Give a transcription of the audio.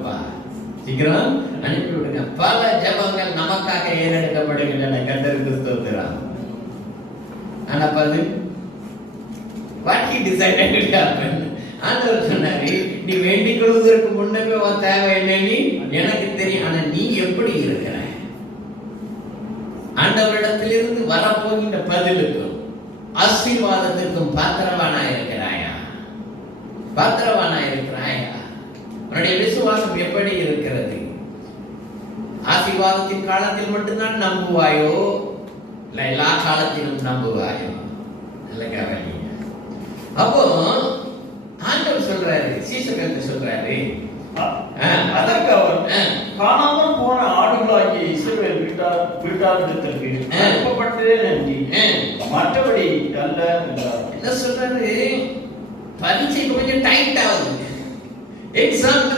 விடுங்கப்பா, சீக்கிரம் அனுப்பி விடுங்க. பல ஜெபங்கள் நமக்காக ஏறெடுக்கப்படுகின்றன. கர்த்தருக்கு ஸ்தோத்திரம். ஆனா பாரு, what he decided to happen. ஆண்டவர் சொன்னாரு, நீ வேண்டிக் கொள்வதற்கு முன்னமே உன் தேவை என்னன்னு எனக்கு தெரியும். ஆனா நீ எப்படி இருக்கிற? ஆண்டவரிடத்திலிருந்து வரப்போகின்ற பதிலுக்கும் ஆசீர்வாதத்திற்கும் பாத்திரவானா இருக்கிறாயா? பாத்திரவானா இருக்கிறாயா? உன்னுடைய விசுவாசம் எப்படி இருக்கிறது? ஆசீர்வாதத்தின் காலத்தில் மட்டும்தான் நம்புவாயோ, இல்ல எல்லா காலத்திலும் நம்புவாயோ? நல்ல கவனிங்க. அப்போ ஆண்டவர் சொல்றாரு, சீசர்களுக்கு சொல்றாரு, அதற்கு அவர் காணாமல் போன ஆடுகளாகிய இஸ்ரவேல் வீட்டாரிடத்திற்கு அனுப்பப்பட்டதே நன்றி, மற்றபடி அல்ல என்றார். என்ன சொல்றாரு? பரீட்சை கொஞ்சம் டைட் ஆகுது, எக்ஸாம்